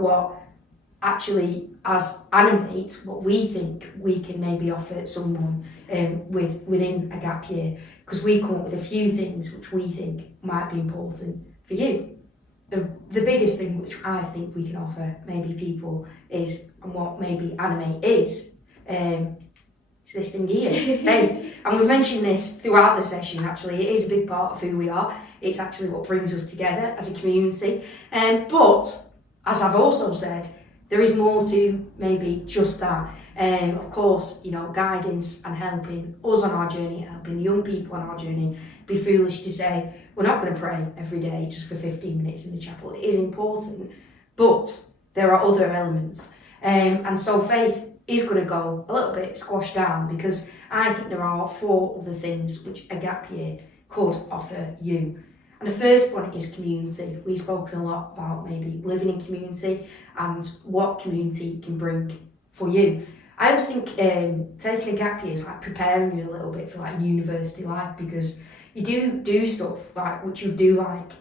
about what actually as animates what we think we can maybe offer someone within a gap year, because we come up with a few things which we think might be important for you. The biggest thing which I think we can offer maybe people is, and what maybe Animate is this thing here, faith. And we've mentioned this throughout the session. Actually, it is a big part of who we are. It's actually what brings us together as a community. But as I've also said, there is more to maybe just that. Of course, you know, guidance and helping us on our journey, helping young people on our journey. Be foolish to say we're not going to pray every day just for 15 minutes in the chapel. It is important, but there are other elements. And so faith is going to go a little bit squashed down, because I think there are 4 other things which a gap year could offer you. And the first one is community. We've spoken a lot about maybe living in community and what community can bring for you. I always think taking a gap year is like preparing you a little bit for like university life, because you do stuff like which you do like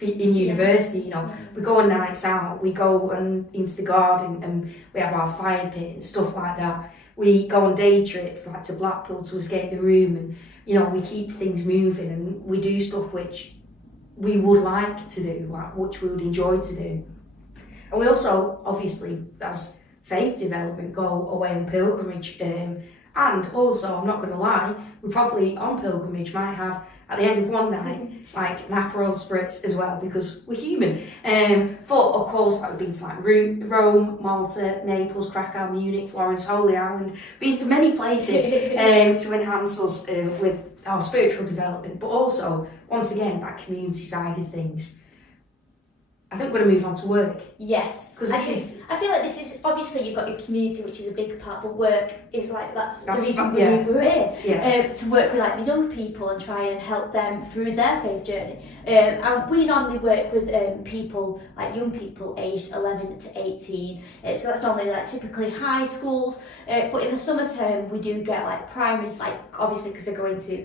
in university. You know, we go on nights out, we go into the garden and we have our fire pit and stuff like that. We go on day trips like to Blackpool to escape the room, and you know, we keep things moving and we do stuff which we would like to do, like which we would enjoy to do. And we also, obviously, as faith development, go away on pilgrimage. And also, I'm not going to lie, we probably on pilgrimage might have, at the end of one night, like an Aperol spritz as well, because we're human. But of course, like, we've been to like Rome, Malta, Naples, Krakow, Munich, Florence, Holy Island, been to many places to enhance us with our spiritual development, but also, once again, that community side of things. I think we're going to move on to work. Yes, because I feel like this is, obviously you've got your community, which is a big part, but work is like, that's the reason we're here, to work with like the young people and try and help them through their faith journey. And we normally work with people, like young people aged 11 to 18, so that's normally like typically high schools, but in the summer term we do get like primaries, like obviously because they're going to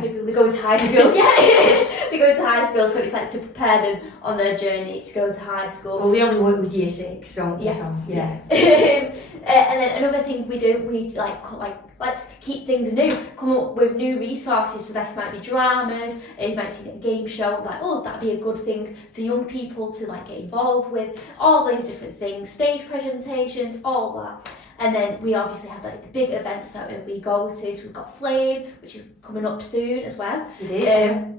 they go to high school. They go to high school, so it's like to prepare them on their journey to go to high school. Well, we only work with year 6, so yeah. And then another thing we do, we like let's keep things new, come up with new resources. So this might be dramas, you might see a game show, like, oh, that'd be a good thing for young people to like get involved with, all these different things, stage presentations, all that. And then we obviously have like the big events that we go to. So we've got Flame, which is coming up soon as well. It is.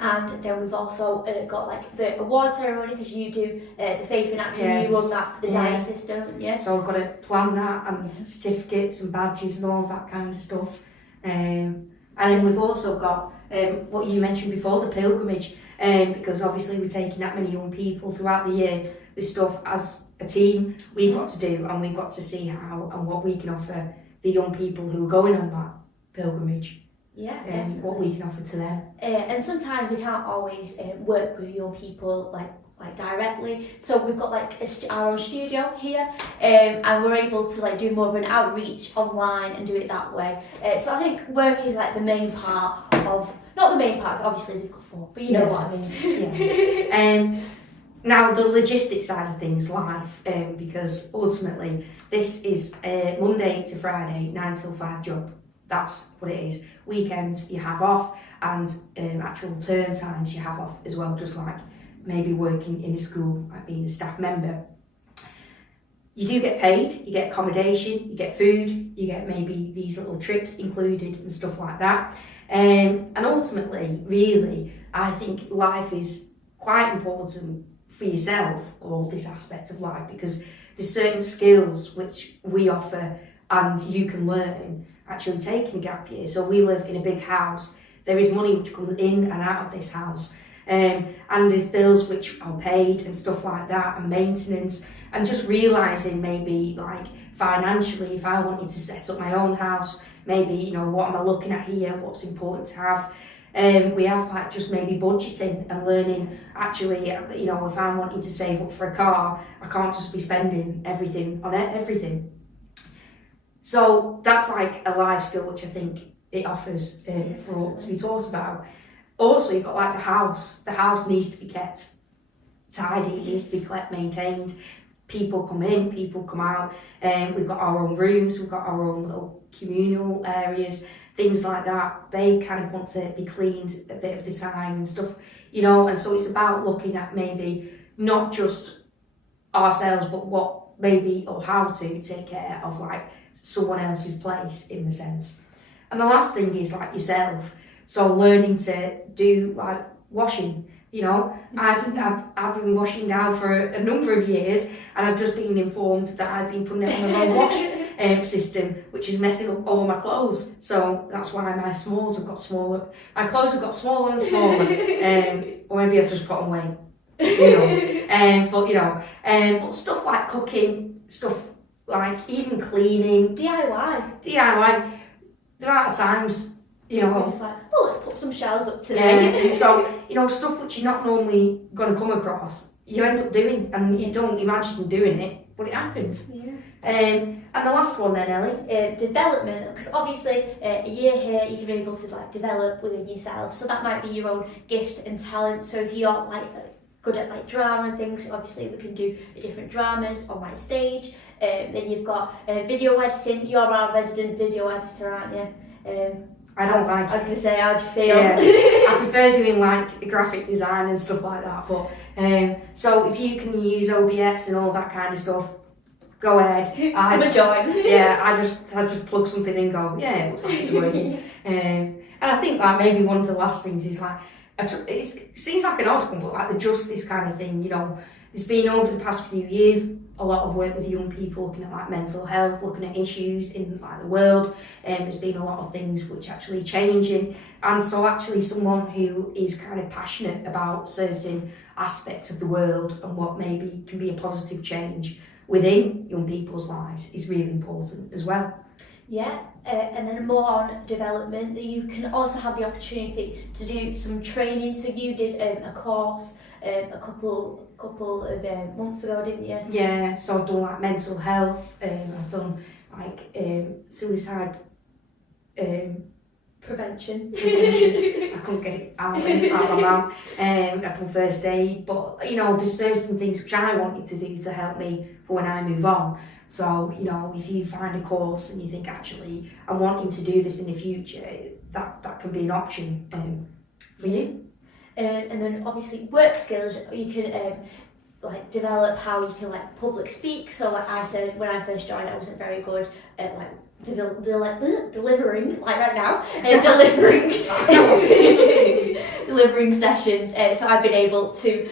And then we've also got like the award ceremony, because you do the Faith in Action, you run that for the diocese, don't you? So I've got to plan that, and certificates and badges and all that kind of stuff. And then we've also got what you mentioned before, the pilgrimage, because obviously we're taking that many young people throughout the year. This stuff as a team we've got to do, and we've got to see how and what we can offer the young people who are going on that pilgrimage. And what we can offer to them. And sometimes we can't always work with young people like directly, so we've got like our own studio here, and we're able to like do more of an outreach online and do it that way. So I think work is like the main part of, not the main part, obviously they've got 4, but you know what I mean. Now the logistics side of things, life, because ultimately this is a Monday to Friday 9 till 5 job. That's what it is. Weekends you have off, and actual term times you have off as well, just like maybe working in a school, like being a staff member. You do get paid, you get accommodation, you get food, you get maybe these little trips included and stuff like that. And ultimately, really, I think life is quite important for yourself, or this aspect of life, because there's certain skills which we offer and you can learn actually taking a gap year. So we live in a big house, there is money which comes in and out of this house, and there's bills which are paid and stuff like that, and maintenance, and just realising maybe like financially, if I wanted to set up my own house, maybe, you know, what am I looking at here, what's important to have. We have like just maybe budgeting and learning, actually, you know, if I'm wanting to save up for a car, I can't just be spending everything on everything. So that's like a life skill which I think it offers for to be taught about. Also, you've got like the house needs to be kept tidy, it needs to be kept maintained. People come in, people come out, and we've got our own rooms, we've got our own little communal areas, things like that. They kind of want to be cleaned a bit of the time and stuff, you know, and so it's about looking at maybe not just ourselves, but what maybe or how to take care of like someone else's place in the sense. And the last thing is like yourself, so learning to do like washing. You know, I've been washing now for a number of years, and I've just been informed that I've been putting it on the wrong wash system, which is messing up all my clothes. So that's why my smalls have got smaller. My clothes have got smaller and smaller, or maybe I've just put on weight. Who knows? But you know, but stuff like cooking, stuff like even cleaning, DIY. There are times. You know, we're just like, oh, let's put some shelves up today. So, you know, stuff which you're not normally going to come across, you end up doing, and you don't imagine doing it, but it happens. Yeah. And the last one then, Ellie? Development, because obviously a year here you can be able to like develop within yourself. So that might be your own gifts and talents. So if you're like good at like drama and things, obviously we can do different dramas on like stage. Then you've got video editing. You're our resident video editor, aren't you? I don't like it. I was going to say, how do you feel? Yeah, I prefer doing like graphic design and stuff like that. But so if you can use OBS and all that kind of stuff, go ahead. I'm a join. Yeah, I just plug something in and go, yeah, it looks like it's working. And I think like maybe one of the last things is like, it seems like an odd one, but like the justice kind of thing, you know, there's been over the past few years a lot of work with young people looking at like mental health, looking at issues in like the world, and there's been a lot of things which actually changing, and so actually someone who is kind of passionate about certain aspects of the world and what maybe can be a positive change within young people's lives is really important as well. Yeah, and then more on development, that you can also have the opportunity to do some training. So you did a course a couple of months ago, didn't you? Yeah, so I've done like mental health, I've done like suicide prevention. I couldn't get it out of my mouth. I've done first aid, but you know, there's certain things which I wanted to do to help me for when I move on. So, you know, if you find a course and you think, actually, I'm wanting to do this in the future, that can be an option for you. And then obviously work skills, you can like develop how you can like public speak. So like I said, when I first joined, I wasn't very good at like delivering, like right now, delivering sessions. So I've been able to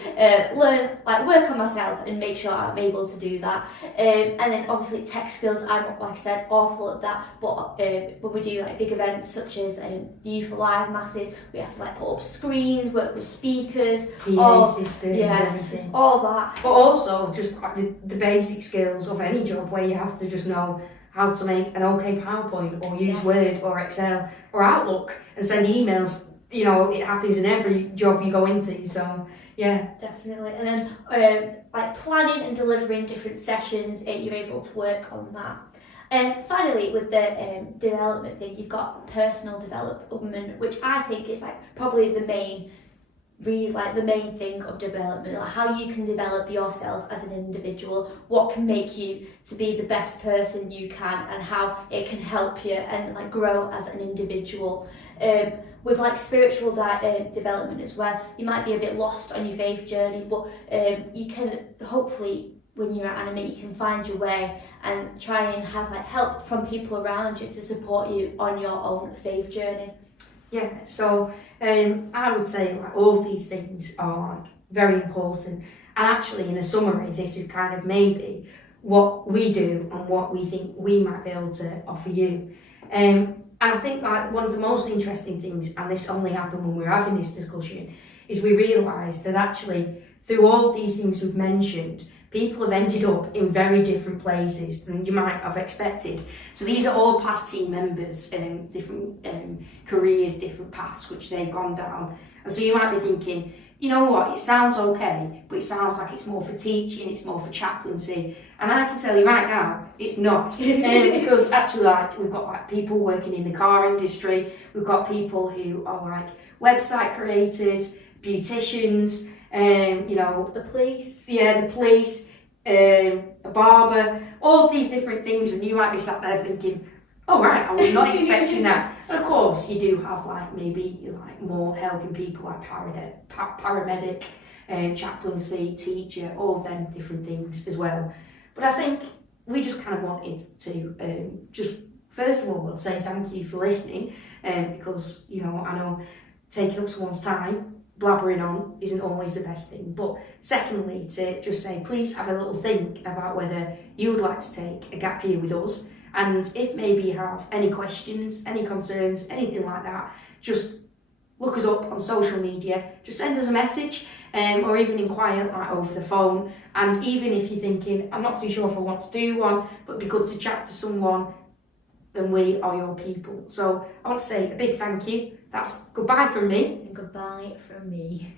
learn, like work on myself and make sure I'm able to do that. And then obviously tech skills, I'm, like I said, awful at that. But when we do like big events such as Youth Alive Masses, we have to like put up screens, work with speakers, PA systems, yes, everything. all that. But also just like the basic skills of any job where you have to just know how to make an okay PowerPoint or use Word or Excel or Outlook and send emails. You know, it happens in every job you go into, so yeah. Definitely. And then like planning and delivering different sessions, you're able to work on that. And finally, with the development thing, you've got personal development, which I think is like probably the main thing of development, like how you can develop yourself as an individual, what can make you to be the best person you can, and how it can help you and like grow as an individual. With like spiritual development as well, you might be a bit lost on your faith journey, but you can hopefully, when you're at Animate, you can find your way and try and have like help from people around you to support you on your own faith journey. Yeah, so I would say like all of these things are like very important, and actually in a summary this is kind of maybe what we do and what we think we might be able to offer you. And I think like one of the most interesting things, and this only happened when we were having this discussion, is we realised that actually through all of these things we've mentioned, people have ended up in very different places than you might have expected. So these are all past team members, different careers, different paths which they've gone down. And so you might be thinking, you know what, it sounds okay, but it sounds like it's more for teaching, it's more for chaplaincy. And I can tell you right now, it's not. Because actually like we've got like people working in the car industry, we've got people who are like website creators, beauticians, you know, The police. yeah, the police, a barber, all of these different things, and you might be sat there thinking, oh right, I was not expecting that. And of course, you do have like maybe like more helping people like paramedic, chaplaincy, teacher, all of them different things as well. But I think we just kind of wanted to just first of all, we'll say thank you for listening, because you know I know taking up someone's time, blabbering on isn't always the best thing. But secondly, to just say please have a little think about whether you would like to take a gap year with us, and if maybe you have any questions, any concerns, anything like that, just look us up on social media, just send us a message, or even inquire like over the phone. And even if you're thinking, I'm not too sure if I want to do one, but it'd be good to chat to someone, then we are your people. So I want to say a big thank you. That's goodbye from me. And goodbye from me.